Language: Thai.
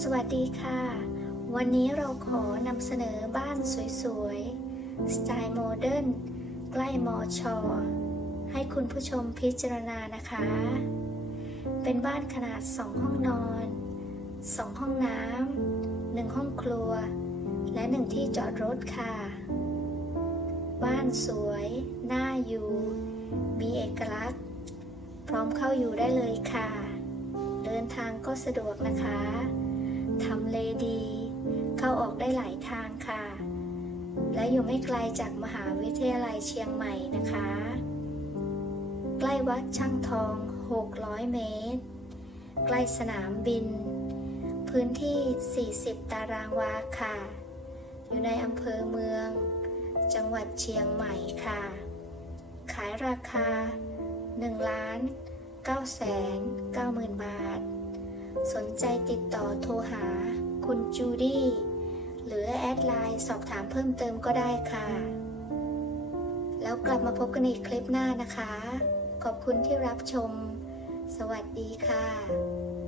สวัสดีค่ะ วันนี้เราขอนำเสนอบ้านสวยๆ สไตล์โมเดิร์นใกล้มอชอให้คุณผู้ชมพิจารณานะคะ เป็นบ้านขนาด 2 ห้องนอน 2 ห้องน้ำ 1 ห้องครัว และ 1 ที่จอดรถค่ะ บ้านสวย น่าอยู่ มีเอกลักษณ์ พร้อมเข้าอยู่ได้เลยค่ะ เดินทางก็สะดวกนะคะ ค่ะ และอยู่ไม่ไกลจากมหาวิทยาลัยเชียงใหม่นะคะ ใกล้วัดช่างทอง 600 เมตร ใกล้สนามบิน พื้นที่ 40 ตารางวาค่ะ อยู่ในอำเภอเมือง จังหวัดเชียงใหม่ค่ะ ขายราคา1ล้าน9แสน9หมื่นบาท สนใจติดต่อโทรหา คุณจูดี้ หรือแอดไลน์สอบถามเพิ่มเติมก็ได้ค่ะ แล้วกลับมาพบกันอีกคลิปหน้านะคะ ขอบคุณที่รับชม สวัสดีค่ะ